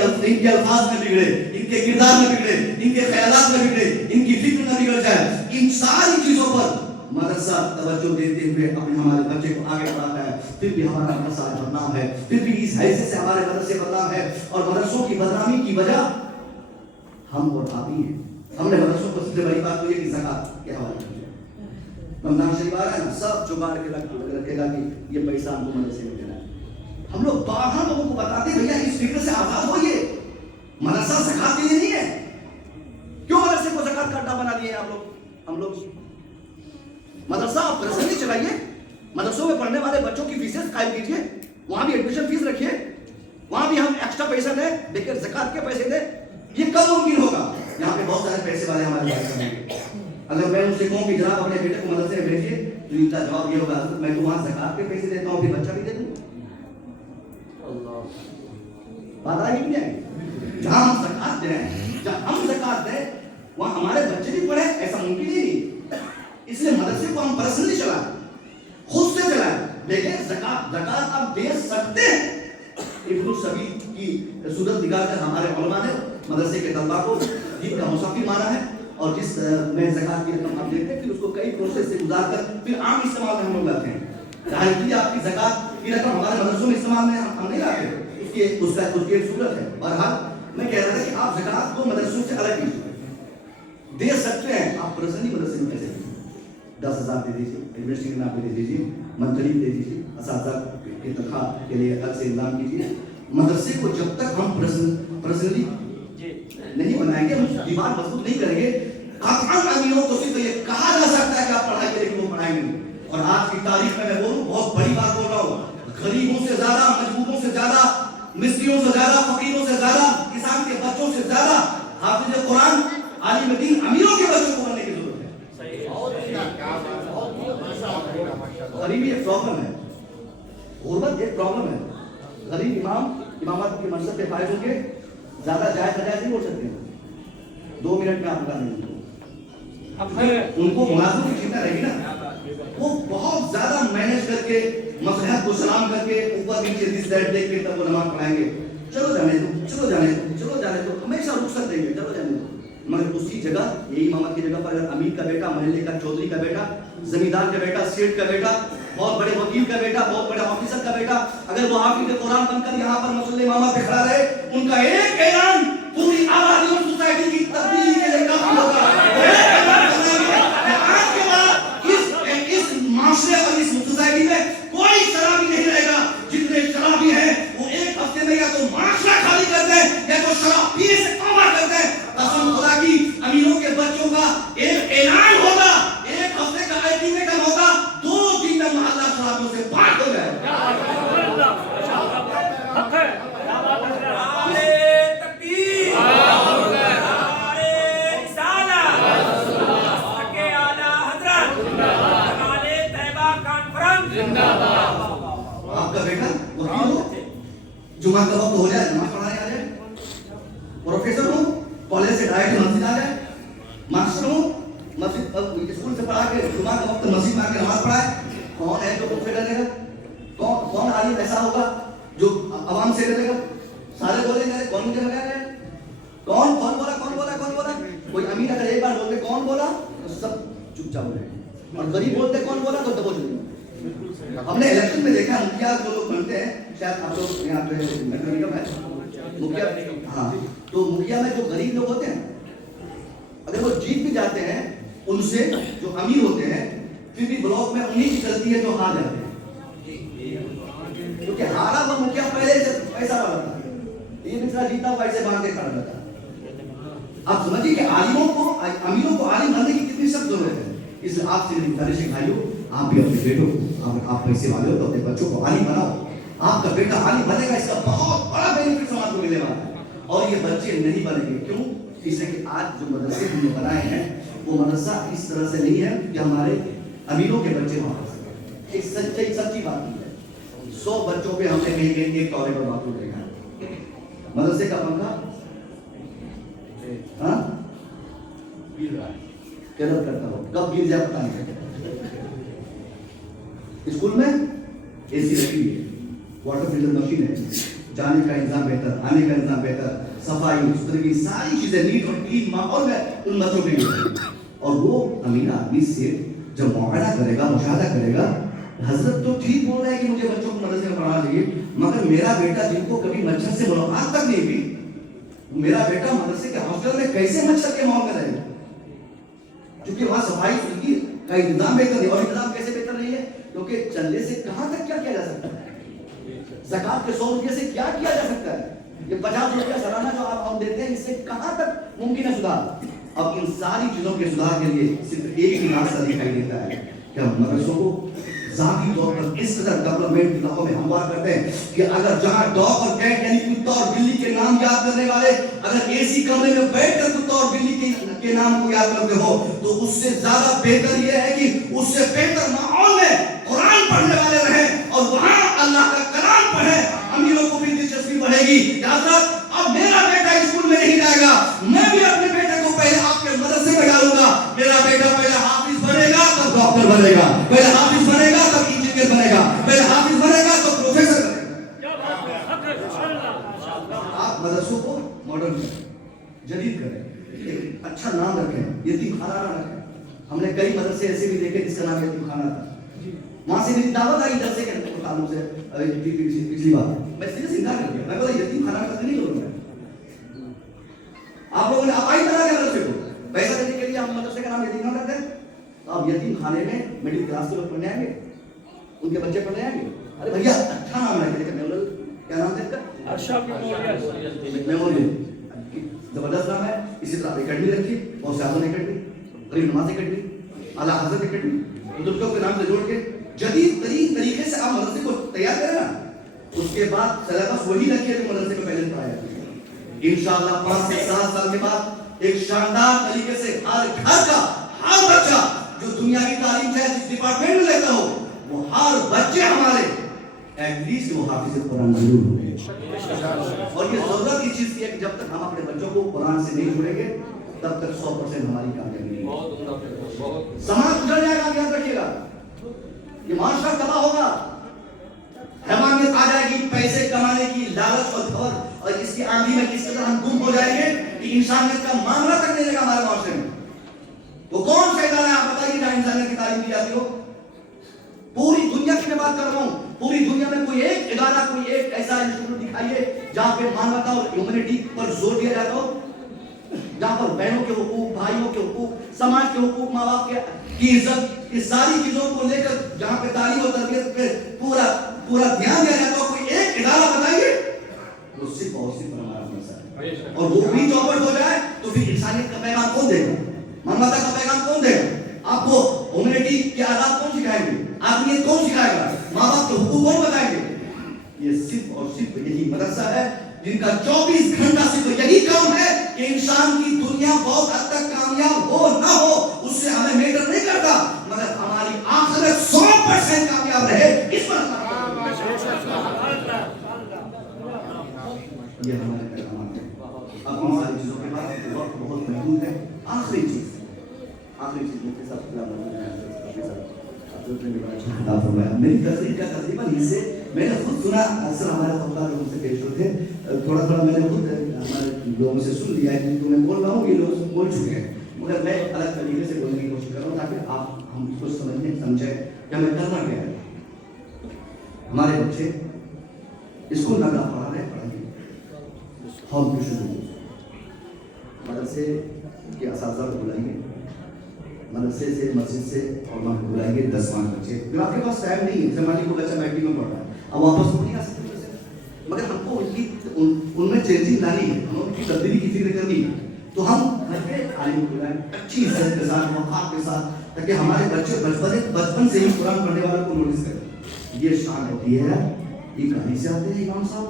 अल्फाज में बिगड़े, इनके किरदार में बिगड़े, इनके ख्यालात में बिगड़े, इनकी फिक्र न बिगड़ जाए। इन सारी चीजों पर मदरसा तवज्जो देते हुए अपने हमारे बच्चे को आगे बढ़ाता है। फिर भी हमारा मदरसा बदनाम है, फिर भी इस हैसियत से हमारे मदरसे बदनाम है, और मदरसों की बदनामी की वजह हम और आप ही हैं। हमने मदरसों को सबसे बड़ी बात तो ये कि ज़कात के हवाले कर दिया। रमजान शरीफ आ रहा है ना, सब जुगाड़ के रखेगा कि ये पैसा हमको मदरसे में देना है। हम लोग बाहर लोगों को बताते भैया इस फिक्र से आजाद होइए, मदरसा ज़कात के लिए नहीं है। क्यों मदरसे को ज़कात का अड्डा बना दिए आप लोग? हम लोग मदरसा आप पर्सनली चलाइए, मदरसों में पढ़ने वाले बच्चों की फीसें कायम कीजिए, वहां भी एडमिशन फीस रखिए, वहां भी हम एक्स्ट्रा पैसा दें, लेकिन ज़कात के पैसे दें। ये कब मुमकिन होगा? यहाँ पे बहुत सारे पैसे वाले हमारे पास हैं। अगर मैं उनसे कहूँ कि जनाब अपने बेटे को मदरसे में भेजिए, तो इनका जवाब ये होगा मैं तो वहां ज़कात के पैसे देता हूँ, फिर बच्चा भी दे दूँ। बात आई नहीं है? जहाँ हम ज़कात दें, जहाँ हम ज़कात दें वहाँ हमारे बच्चे भी पढ़े, ऐसा मुमकिन ही नहीं। इसलिए मदरसे को हम पर्सनली चलाएं, खुद से चलाएं, लेकिन ज़कात आप दे सकते हैं। इब्न सबील की सूरत निकाल कर हमारे उलमा ने मदरसे के तलबा को दीन का मुसाफिर माना है, और जिस में ज़कात की रकम आप देते हैं फिर उसको कई प्रोसेस से गुजार कर फिर आम इस्तेमाल में हम लोग लाते हैं। जाहिर आपकी ज़कात की रकम हमारे मदरसों में इस्तेमाल में हम नहीं लाते, उसकी एक सूरत है। बहरहाल मैं कह रहा था कि आप ज़कात को मदरसों से अलग कीजिए, दे सकते हैं आप पर्सनली मदरसे में कैसे 10,000 दे दीजिए, यूनिवर्सिटी के नाम पे दे दीजिए, मंथली दे दीजिए, असातिज़ा की तनख्वाह के लिए अलग से इंतजाम कीजिए। मदरसे को जब तक हम पर्सनली नहीं बनाएंगे, हम दीवार मजबूत नहीं करेंगे, कतई अमीरों को सिर्फ ये कहा जा सकता है कि आप पढ़ाई करेंगे, वो पढ़ाएंगे नहीं। और आज की तारीख में मैं बोलूं, बहुत बड़ी बात बोल रहा हूँ, गरीबों से ज्यादा, मजबूरों से ज्यादा, मिस्त्रियों से ज्यादा, फकीरों से ज्यादा, किसान के बच्चों से ज्यादा हाफिज कुरान, आलिम दीन, अमीरों के बच्चों को बनने की जरूरत है। गरीबी एक प्रॉब्लम है, गुर्बत एक प्रॉब्लम है। गरीब इमामत के मनसब पे फायद होंगे, ज्यादा जायज नजायज नहीं बोल सकते। 2 मिनट में आप बता देंगे उनको मुलाजिम की चिंता रहेगी ना, वो बहुत ज्यादा मैनेज करके मसलहत को सलाम करके ऊपर नीचे दिस दैट देख के तब वो नमाज पढ़ाएंगे। चलो जाने दो, चलो जाने दो, चलो जाने दो, हमेशा रुखसत देंगे, चलो जाने दो। मगर उसी जगह, यही इमामत की जगह पर अगर अमीर का बेटा, महल्ले का चौधरी का बेटा, जमींदार का बेटा, सेठ का बेटा, बहुत बड़े वकील का बेटा, बहुत बड़े ऑफिसर का बेटा, अगर वो हाफिज कुरान बनकर यहाँ पर मसल्ले इमामत पे खड़ा रहे, उनका एक ऐलान पूरी आबादी और सोसाइटी की तब्दीली के लिए काफी होगा। आज के बाद इस माशरे और इस सोसाइटी में कोई शराबी नहीं रहेगा। जितने शराबी हैं वो एक हफ्ते में या तो माशरा खाली कर दें या तो शराब पीने से तौबा कर दें। कसम खुदा की, अमीरों के बच्चों का एक ऐलान होगा, एक हफ्ते का अल्टीमेटम होगा, 2 दिन में मोहल्ला शराबियों से पाक हो जाएगा। आपका बेटा वकील हो, जुमा का वक्त हो जाए, नमाज पढ़ाने आ जाए, प्रोफेसर हो, कॉलेज से डायरेक्ट मस्जिद आ जाए, मास्टर हो, मस्जिद स्कूल से पढ़ा के जुमा का वक्त मस्जिद में आके नमाज पढ़ाए, कौन है जो मुझसे डरेगा? कौन आलिम ऐसा होगा जो आवाम से डरेगा? सारे बोलेंगे कौन मुझे लगाएगा? कौन बोला? कोई अमीर अगर एक बार बोलते कौन बोला तो सब चुपचाप हो जाएंगे, और गरीब बोलते कौन बोला तो दबोच लेंगे। हमने इलेक्शन में देखा, मुखिया जो लोग बनते हैं, शायद आप लोग यहाँ पे मुखिया, हाँ, तो मुखिया में जो गरीब लोग होते हैं, अगर वो जीत भी जाते हैं, उनसे जो अमीर होते हैं, फिर भी ब्लॉक में उन्हीं की चलती है जो हार जाते हैं, क्योंकि हारा वो मुखिया पहले से पैसा वाला था, ये दूसरा जीता हुआ ऐसे बांध के खड़ा रहता। आप समझिए कि अमीरों को आलिम बनने की कितनी सख्त जरूरत है। इसलिए आपसे गुजारिश है भाइयों, आप भी अपने बेटों को, आप पैसे वाले हो तो अपने बच्चों को आलिम बनाओ। आपका बेटा आलिम बनेगा, इसका बहुत बड़ा बेनिफिट समाज को मिलने वाला है। और ये बच्चे नहीं बनेंगे, क्यों? इसलिए कि आज जो मदरसे हमने बनाए हैं, वो मदरसा इस तरह से नहीं है कि हमारे अमीरों के बच्चे वहां पर, एक सच्ची बात है। 100 बच्चों पे हमने कहीं एक टॉयलेट और बाथरूम देखा। मदरसे का पंखा गिर रहा है, केरल करता हो, कब गिर जाए पता नहीं। स्कूल में एसी रखी है, वाटर फिल्टर मशीन है, जाने का इंतजाम बेहतर, आने का इंतजाम बेहतर, सफाई सुथरी की सारी चीजें नीट और क्लीन माहौल में उन बच्चों के लिए। और वो अमीर आदमी से जब मुआयना करेगा, मुशाहदा करेगा, हजरत तो ठीक बोल रहे हैं कि मुझे बच्चों को मदरसे में पढ़ाना चाहिए, मगर मेरा बेटा जिनको कभी मच्छर से मुलाकात तक नहीं हुई, मेरा बेटा मदरसे के हॉस्टल में कैसे मच्छर के माहौल में रहेगा? क्योंकि वहां सफाई सुथरी का इंतजाम बेहतर नहीं। और इंतजाम कैसे बेहतर नहीं है? क्योंकि चंदे से कहां तक क्या किया जा सकता है? ज़कात के 100 रुपये से क्या किया जा सकता है? ये 50 रुपया सालाना जो आप हम देते हैं, इससे कहां तक मुमकिन है सुधार? अब इन सारी चीजों के सुधार के लिए सिर्फ एक ही रास्ता दिखाई देता है कि हम मदरसों को ज़ाती तौर पर इस तरह डेवलपमेंट की राहों में हमवार करते हैं कि अगर जहां डॉग और कैट यानी कुत्ता और बिल्ली के नाम याद करने वाले अगर एसी कमरे में बैठकर कुत्ता और बिल्ली के नाम को याद करते हो, तो उससे ज्यादा बेहतर यह है कि उससे बेहतर माहौल में कुरान पढ़ने वाले रहे और वहां अल्लाह का कलाम पढ़े। अमीरों को भी दिलचस्पी बढ़ेगी। अब मेरा बेटा स्कूल में नहीं जाएगा, मैं भी अपने बेटे को पहले आपके मदरसे में डालूंगा। मेरा बेटा पहले हाफिज बनेगा तब डॉक्टर बनेगा, पहले हाफिज बनेगा तब इंजीनियर बनेगा, पहले हाफिज बनेगा तब प्रोफेसर बनेगा। आप मदरसों को मॉडर्न करें, जदीद करें, एक अच्छा नाम रखें, यतीम खाना ना रखें। हमने कई मदरसे ऐसे भी देखे जिसका नाम यतीम खाना था। वहां से मेरी दावत आई दरसे के ताल्लुक से पिछली बार, मैं सीधे इनकार कर दिया। मैं बोला यतीम खाना का नहीं करूंगा। आप लोगों ने अपाई बना दिया मदरसे को, पैसा देने के लिए हम मदरसे का नाम यतीम खाना रखते हैं। اب یتیم خانے میں مڈل کلاس کے لوگ پڑھنے آئیں گے, ان کے بچے پڑھنے آئیں گے. ارے بھیا اچھا نام ہے, لیکن میموریل کیا نام ہے اس کا, میموریل زبردست نام ہے. اسی طرح اکیڈمی رکھیے, بہت سے اکیڈمی, غریب نواز اکیڈمی, اعلیٰ حضرت اکیڈمی, بزرگوں کے نام سے جوڑ کے جدید ترین طریقے سے آپ مدرسے کو تیار کریں نا. اس کے بعد سلیبس وہی رکھیے جو مدرسے میں پہلے پڑھایا جاتا ہے. انشاءاللہ 5 سے 7 سال کے بعد ایک شاندار طریقے سے ہر گھر کا ہر بچہ جو دنیا کی تعلیم چاہے جس ڈپارٹمنٹ میں لیتا ہو, وہ ہر بچے ہمارے ایٹ لیسٹ وہ حافظ قرآن ضرور ہوں گے. اور یہ ضرورت کی چیز ہے کہ جب تک ہم اپنے بچوں کو قرآن سے نہیں جوڑیں گے تب تک 100% ہماری کامیابی نہیں ہے. سماج گزر جائے گا, یاد رکھیے گا, یہ معاشرہ تباہ ہوگا. حیوانیت آ جائے گی, پیسے کمانے کی لالچ اور دھور اور اس کی آندھی میں کس طرح ہم گم ہو جائیں گے کہ انسانیت کا معاملہ تک نہیں لگا ہمارے معاشرے میں. وہ کون سا ادارہ ہے آپ بتائیے جہاں انسانیت کی تعلیم دی جاتی ہو؟ پوری دنیا کی میں بات کر رہا ہوں, پوری دنیا میں کوئی ایک ادارہ, کوئی ایک ایسا انسٹیٹیوٹ دکھائیے جہاں پہ مانوتا اور ہیومینٹی پر زور دیا جاتا ہو, جہاں پر بہنوں کے حقوق, بھائیوں کے حقوق, سماج کے حقوق, ماں باپ کی عزت, اس ساری چیزوں کو لے کر جہاں پہ تعلیم اور تربیت پہ پورا دھیان دیا جاتا ہو. کوئی ایک ادارہ بتائیے. وہ صرف اور صرف ہمارا مسئلہ ہے, اور وہ بھی چوپٹ ہو جائے تو پھر انسانیت کا پیغام کون دے گا, مانوتا کا پیغام کون دے گا؟ آپ کو ہیومینٹی کے آداب کون سکھائیں گے, آدمیت کون سکھائے گا, ماں باپ کے حقوق کون بتائیں گے؟ یہ صرف اور صرف یہی مدرسہ ہے جن کا 24 گھنٹہ صرف یہی کام ہے کہ انسان کی دنیا بہت حد تک کامیاب ہو نہ ہو اس سے ہمیں میٹر نہیں کرتا, مگر ہماری آخرت 100% کامیاب رہے اس پر یہ ہمارے پیغامات ہیں. اب ان ساری چیزوں کے بعد وقت بہت محدود ہے. آخری چیز کے ساتھ میری تقریر کا تقریباً حصے میں نے خود سنا. اکثر ہمارے خطبہ لوگوں سے پیش ہوتے ہیں, تھوڑا میں نے خود ہمارے لوگوں سے سن لیا ہے جو میں بول رہا ہوں, یہ لوگ بول چکے ہیں, مگر میں الگ طریقے سے بولنے کی کوشش کر رہا ہوں تاکہ آپ ہم کو سمجھیں کہ ہمیں کرنا کیا ہے. ہمارے بچے اسکول نہ پڑھا رہے, پڑھائیے ہوم ٹیوشن, مدرسے کے اساتذہ کو بلائیے, مدرسے سے مسجد سے اور وہاں بلائیں گے 10 بچے. پھر آپ کے پاس ٹائم نہیں ہے, جیسے کو بچہ میٹرک میں پڑھ رہا ہے, اب واپس تو نہیں آ سکتے, مگر ہم کو ان میں چینجنگ لانی ہے, ہم ان کی تبدیلی کی فکر کرنی ہے. تو ہم عالم کو بلائیں اچھی عزت کے ساتھ, وقار کے ساتھ, تاکہ ہمارے بچے بچپن سے ہی قرآن پڑھنے والوں کو نوٹس کریں. یہ شان ہوتی ہے. یہ گاڑی سے آتے ہیں امام صاحب,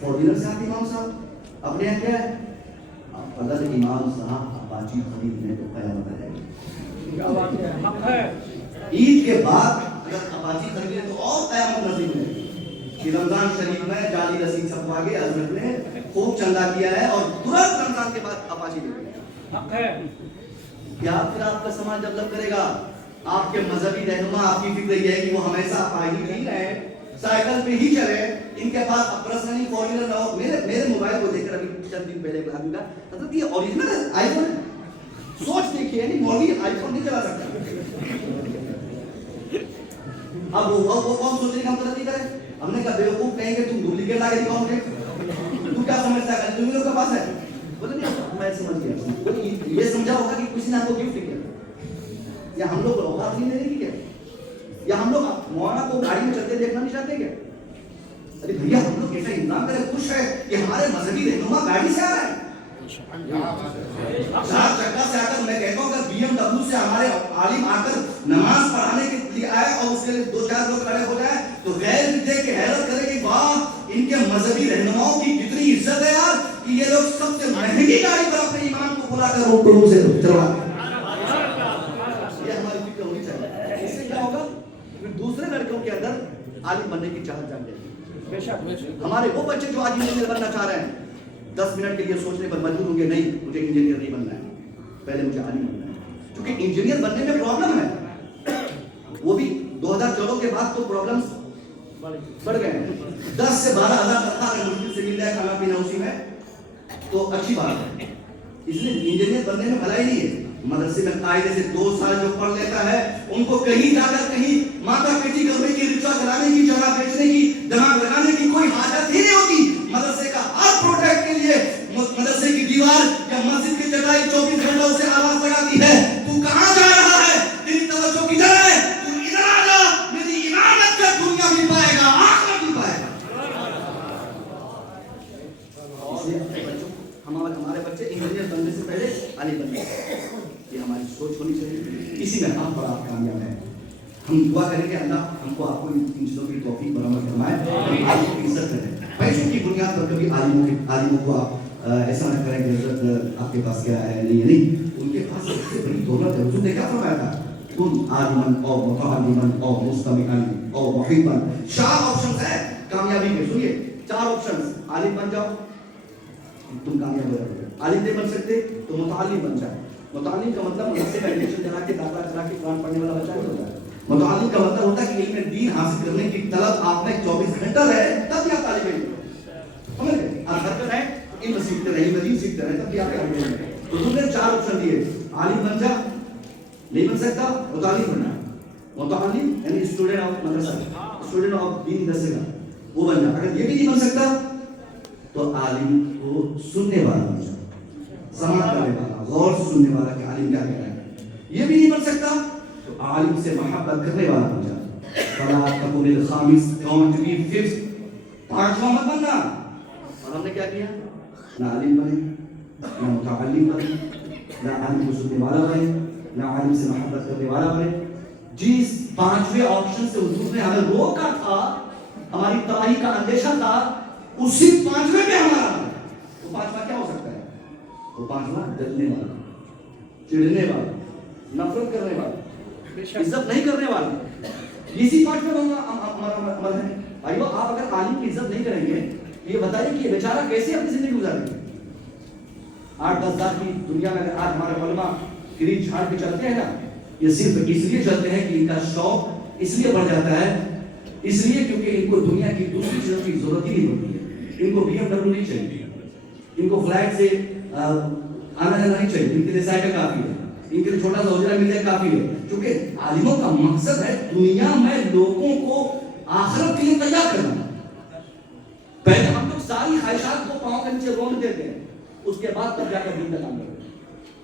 4 ویلر سے آتے ہیں امام صاحب, اپنے یہاں کیا ہے, اگر امام صاحب اپاچی خریدنے تو قیامت آئے گی. عید کے بعد اگر اپاچی خریدے تو اور قیامت نصیب ہے. کہ رمضان شریف میں جعلی رسید چھپوا کے حضرت نے خوب چندہ کیا ہے اور ترنت رمضان کے بعد اپاچی دے دی. کیا پھر آپ کا سماج ڈیولپ کرے گا؟ آپ کے مذہبی رہنما آپ کی فکر یہ ہے کہ وہ ہمیشہ اپاہی نہیں رہے, سائیکل پہ ہی چلے, ان کے پاس پرسنلی فارچونر نہ ہو. میرے موبائل کو دیکھ کر ابھی چند دن پہلے ایک آدمی کا حضرت یہ اوریجنل ہے آئی فون ہے. سوچ دیکھیے, نہیں مولوی آئی فون نہیں چلا سکتا. اب وہ کون سوچنے کا ہم ترقی کریں؟ ہم نے کہا بیوقوف کہیں گے تم ڈپلیکیٹ لا کے دکھاؤ مجھے, تو کیا سمجھتا ہے تم لوگ کے پاس ہے؟ بولے نہیں میں سمجھ گیا, یہ سمجھا ہوگا کہ کسی نے آپ کو گفٹ کیا, یا ہم لوگ اوقات نہیں دینے کی کیا, یا ہم لوگ مولانا کو گاڑی میں چلتے دیکھنا نہیں چاہتے کیا؟ ارے بھیا ہم لوگ ایسا انتظام کرے, خوش ہے کہ ہمارے مذہبی رہنما گاڑی سے آ رہے ہیں, 4 چکا سے آ کر. میں کہتا ہوں اگر BMW سے ہمارے عالم آ کر نماز پڑھانے کے لیے آئے اور اس کے لیے 2-4 لوگ کھڑے ہو جائے تو غیر دیکھ کے حیرت کرے کہ واہ ان کے مذہبی رہنماؤں کی کتنی عزت ہے یار, کہ یہ لوگ سب سے مہنگی گاڑی پر اپنے ایمان کو بلا کر روڈ سے چلوا. یہ ہماری فکر ہونی چاہیے. اس سے کیا ہوگا, پھر دوسرے لڑکوں کے اندر عالم بننے کی چاہت جاگ جائے گی. ہمارے وہ بچے جو آج انجینئر بننا چاہ رہے ہیں 10 منٹ کے لیے سوچنے پر مجبور ہوں گے, نہیں مجھے انجینئر نہیں بننا ہے, پہلے مجھے عالم بننا ہے. کیونکہ انجینئر بننے میں پرابلم ہے, وہ بھی 2014 کے بعد تو پرابلمز بڑھ گئے ہیں. 10 سے 12 ہزار تنخواہ اگر مشکل سے مل جائے کھانا پینا اسی میں تو اچھی بات ہے. اس لیے انجینئر بننے میں بھلائی نہیں ہے. مدرسے میں قاعدے سے 2 سال جو پڑھ لیتا ہے ان کو کہیں جا کر کہیں ماتا پیٹی کرنے کی, رکشہ چلانے کی, چرا بیچنے کی, دماغ لگانے کی کوئی حاجت ہی نہیں ہوتی. مدرسے کا ہر پروجیکٹ کے لیے مدرسے کی دیوار یا مسجد کی چٹائی 24 گھنٹوں سے آواز لگاتی ہے, تو کہاں جا رہا ہے, تیری ہم دعا کریں گے اللہ ہم کو آپ کو ان چیزوں کی توفیق برآمد فرمائے، ہم عالموں کی عزت کریں، پیسوں کی بنیاد پر کبھی عالموں کو آپ ایسا نہ کریں کہ حضرت آپ کے پاس کیا ہے نہیں، ان کے پاس سب سے بڑی دولت ہے. حضور نے کیا فرمایا تھا؟ کن عالمن او متعلمن او مستمعن او محبا. 4 آپشنز ہیں کامیابی کے. سنیے 4 آپشنز. عالم بن جاؤ تم کامیاب ہو جاؤ گے. عالم نہیں بن سکتے تو متعلم بن جاؤ. متعلم کا مطلب مدرسے میں ایڈمیشن کرا کے داخلہ کرا کے قرآن پڑھنے والا بچہ نہیں ہوتا ہے. متعلم کا مطلب ہوتا ہے کہ علم دین حاصل کرنے کی طلب آپ میں 24 گھنٹہ رہے تب بھی آپ طالب علم سمجھ گئے. آپ گھر پہ رہیں علم سیکھتے رہیں مزید سیکھتے رہیں تب بھی آپ طالب علم ہیں. تو تم نے 4 آپشن دیے. عالم بن جا نہیں بن سکتا متعلم بننا. متعلم یعنی اسٹوڈنٹ آف مدرسہ اسٹوڈنٹ آف دین مدرسے کا وہ بن جا. اگر یہ بھی نہیں بن سکتا تو عالم کو سننے والا بن جا, سماعت کرنے والا, غور سے سننے والا کہ عالم کیا کہہ رہا ہے. یہ بھی نہیں بن سکتا تو عالم سے محبت کرنے والا بن جا. فلا تکن الخامس, don't be fifth, پانچواں مت بننا. اور ہم نے کیا کیا؟ نہ عالم بنے, نہ متعلم بنے, نہ عالم کو سننے والا بنے, نہ عالم سے محبت کرنے والا بنے. جس 5ویں آپشن سے حضور نے ہمیں روکا تھا, ہماری تباہی کا اندیشہ تھا, اسی 5ویں میں ہمارا ہے. وہ 5واں کیا ہو سکتا ہے؟ وہ 5واں ڈرنے والا, چڑھنے والا, نفرت کرنے والا, عزت نہیں کرنے والا. اسی 5ویں ہمارا عمل ہے. بھائیو آپ اگر عالم کی عزت نہیں کریں گے یہ بتائیے کہ یہ بیچارہ کیسے اپنی زندگی گزارے گا. 8-10 سال کی دنیا میں اگر آج ہمارے علماء گری جھاڑ کے چلتے ہیں نا, یہ صرف اس لیے چلتے ہیں کہ ان کا شوق اس لیے بڑھ جاتا ہے, اس لیے کیونکہ ان کو دنیا کی دوسری چیزوں کی ضرورت ہی نہیں پڑتی ہے. ان کو BMW نہیں چاہیے, ان کو فلائٹ سے آنا جانا نہیں چاہیے, ان کے لیے سائیکل کافی ہے, ان کے لیے چھوٹا سا حجرہ مل جائے کافی ہے. کیونکہ عالموں کا مقصد ہے دنیا میں لوگوں کو آخرت کے لیے تیار کرنا. پہلے ہم لوگ ساری خواہشات کو پاؤں کے نیچے رون دیتے ہیں, اس کے بعد تب جا کر دین کا کام کرتے ہیں.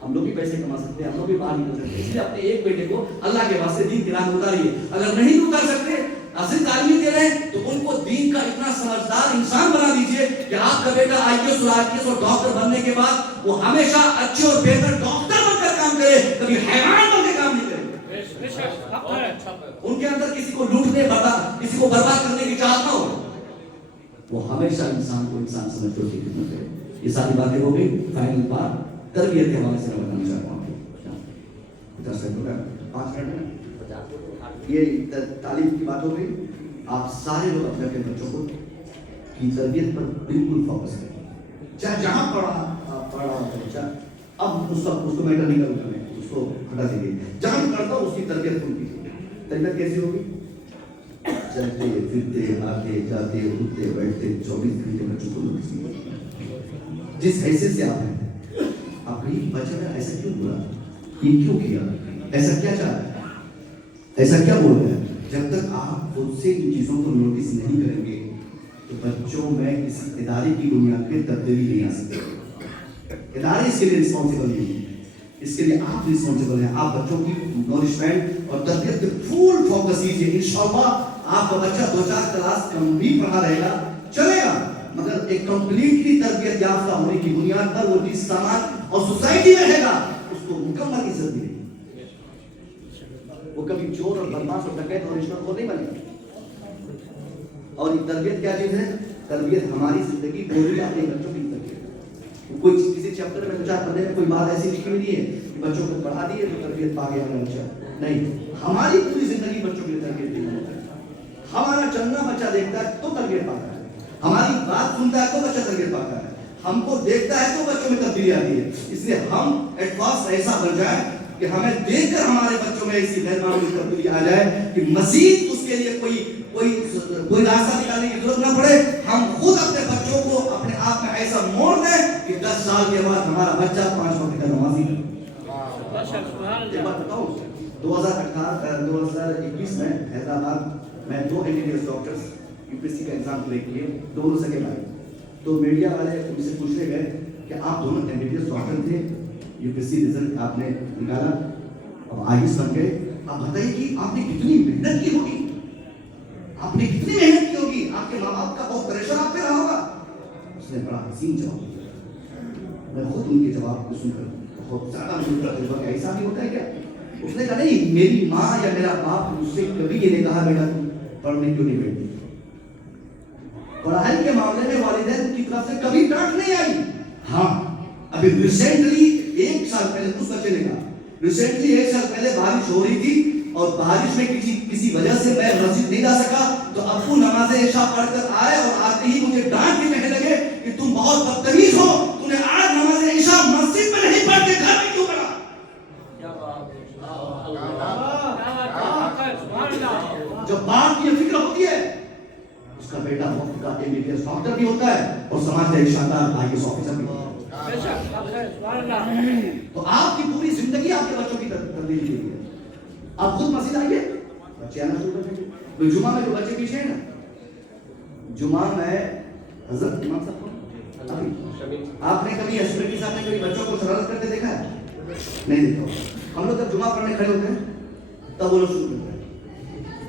ہم لوگ بھی پیسے کما سکتے ہیں, ہم لوگ بھی باہر نکل سکتے ہیں, اس لیے اپنے ایک بیٹے کو اللہ کے واسطے دین کی راہ میں اتاریے. اگر نہیں اتار سکتے, اصل تعلیم دے رہے ہیں تو ان کو دین کا اتنا سمجھدار انسان بنا دیجئے کہ آپ کا بیٹا IAS اور IPS اور ڈاکٹر بننے کے بعد وہ ہمیشہ اچھے اور بہتر ڈاکٹر بن کر کام کرے, کبھی حیوان بن کے کام نہیں کرے. ان کے اندر کسی کو لوٹنے کسی کو برباد کرنے کی چاہت نہ ہو. وہ ہمیشہ انسان کو انسان سمجھ کر خدمت کرے. یہ ساری باتیں ہو گئی. فائنل بات تربیت کے حوالے سے میں بتانا چاہتا ہوں. 50 سیکنڈ ہو گیا, 5 منٹ ہے. یہ تعلیم کی بات ہو گئی. آپ سارے لوگ اپنے اپنے بچوں کو کی تربیت پر بالکل فوکس کریں. چاہے جہاں پڑھا بچہ, اب اس کو میٹر نہیں کرنا, اس کو ہٹا دیجیے. جہاں پڑھتا اس کی تربیت کون کی. تربیت کیسی ہوگی؟ چلتے پھرتے آتے جاتے اٹھتے بیٹھتے 24 گھنٹے بچوں کو جس حیثیت سے آپ ہیں. آپ کہیں بچہ نے ایسا کیوں بولا, یہ کیوں کیا, ایسا کیا چاہتا ہے, ایسا کیا بول رہا ہے. جب تک آپ خود سے ان چیزوں کو نوٹس نہیں کریں گے تو بچوں میں اس ادارے کی بنیاد پہ تبدیلی نہیں آ سکتی. ادارے اس کے لیے رسپانسبل نہیں ہے, اس کے لیے آپ رسپانسبل ہیں. آپ بچوں کی نورشمنٹ اور تربیت پہ فل فوکس کیجیے. انشاءاللہ آپ کا بچہ 2-4 کلاس کم بھی پڑھا رہے گا, چلے گا, مگر ایک کمپلیٹلی تربیت یافتہ ہونے کی بنیاد پر وہ جس سماج اور سوسائٹی میں رہے گا اس کو مکمل عزت ملے گی. وہ کبھی چور اور بدماش اور ڈکیت اور رشوت خور نہیں بنے گا. اور یہ تربیت کیا چیز ہے؟ تربیت ہماری زندگی پوری اپنے بچوں کی تربیت. کوئی کسی چیپٹر میں 2-4 پڑھنے میں کوئی بات ایسی لکھی ہوئی نہیں ہے کہ بچوں کو پڑھا دیے تو تربیت پا گیا بچہ. نہیں, ہماری پوری زندگی بچوں کی تربیت دی ہے. ہمارا چلنا بچہ دیکھتا ہے تو تربیت پاتا ہے, ہماری بات سنتا ہے تو بچہ تربیت پاتا ہے, ہم کو دیکھتا ہے تو بچوں میں تبدیلی آتی ہے. اس لیے ہم ایٹ فاسٹ ایسا بن جائیں کہ ہمیں دیکھ کر ہمارے بچوں میں ایسی غیر معمولی تبدیلی آ جائے کہ مزید اس کے لیے کوئی راستہ نکالنے کی ضرورت نہ پڑے. ہم خود اپنے بچوں کو اپنے آپ میں ایسا موڑ دیں کہ 10 سال کے بعد ہمارا بچہ 5 وقت کا نمازی ہے. ایک بات بتاؤں, 2021 میں حیدرآباد میں 2 MBBS ڈاکٹرز UPSC کا ایگزام کلیئر کیے, دونوں سیکنڈ آئے. تو میڈیا والے ان سے پوچھنے گئے کہ آپ دونوں MBBS ڈاکٹر تھے, UPSC رزلٹ آپ نے نکالا, اب IAS بن گئے, آپ بتائیے کہ آپ نے کتنی محنت کی ہوگی, آپ نے کتنی محنت کی ہوگی, آپ کے ماں باپ کا بہت پریشر آپ پہ رہا ہوگا. اس نے بڑا حسین جواب دیا. میں خود ان کے جواب کو سن کر بہت زیادہ مجھے تجربہ کہ ایسا بھی ہوتا ہے کیا. اس نے کہا نہیں میری ماں یا میرا باپ مجھ سے کبھی یہ نہیں کہا بیٹا تم پڑھنے کیوں نہیں بیٹھتی. پڑھائی کے معاملے میں والدین کی طرف سے کبھی ڈانٹ نہیں آئی. ہاں ابھی ریسنٹلی 1 سال پہلے اس بچے نے کہا ریسنٹلی 1 سال پہلے بارش ہو رہی تھی اور بارش میں کسی وجہ سے میں مسجد نہیں جا سکا تو ابو نماز عشاء پڑھ کر آئے اور آتے ہی مجھے ڈانٹ کے کہنے لگے کہ تم بہت بدتمیز ہو, تم نے آج نماز عشاء مسجد میں نہیں پڑھ کے گھر میں کیوں پڑھا. جب باپ کی فکر ہوتی ہے اس کا بیٹا وقت کا MBBS ڈاکٹر بھی ہوتا ہے اور سماج کا ایک شاندار IAS آفیسر بھی ہوتا ہے. تو آپ کی پوری زندگی آپ کے بچوں کی تبدیلی کے لیے. آپ خود مسجد آئیے, بچے آنا شروع کر دیں گے. جمعہ میں جو بچے پیچھے ہیں نا, جمعہ میں حضرت امام صاحب آپ نے کبھی ایسپریٹی صاحب نے کبھی بچوں کو شرارت کرتے دیکھا ہے؟ نہیں دیکھا. ہم لوگ جب جمعہ پڑھنے کھڑے ہوتے ہیں تب وہ لوگ شروع کرتے ہیں.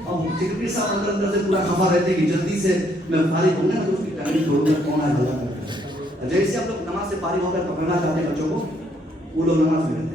اب سیکرٹری صاحب اندر سے پورا خفا رہتے ہیں کہ جلدی سے میں فارغ ہوں گا تو اس کی ٹائمنگ چھوڑوں گا کون ہے بھلا. جیسے ہم لوگ نماز سے فارغ ہو کر پکڑنا چاہتے ہیں بچوں کو, وہ لوگ نماز میں رہتے ہیں.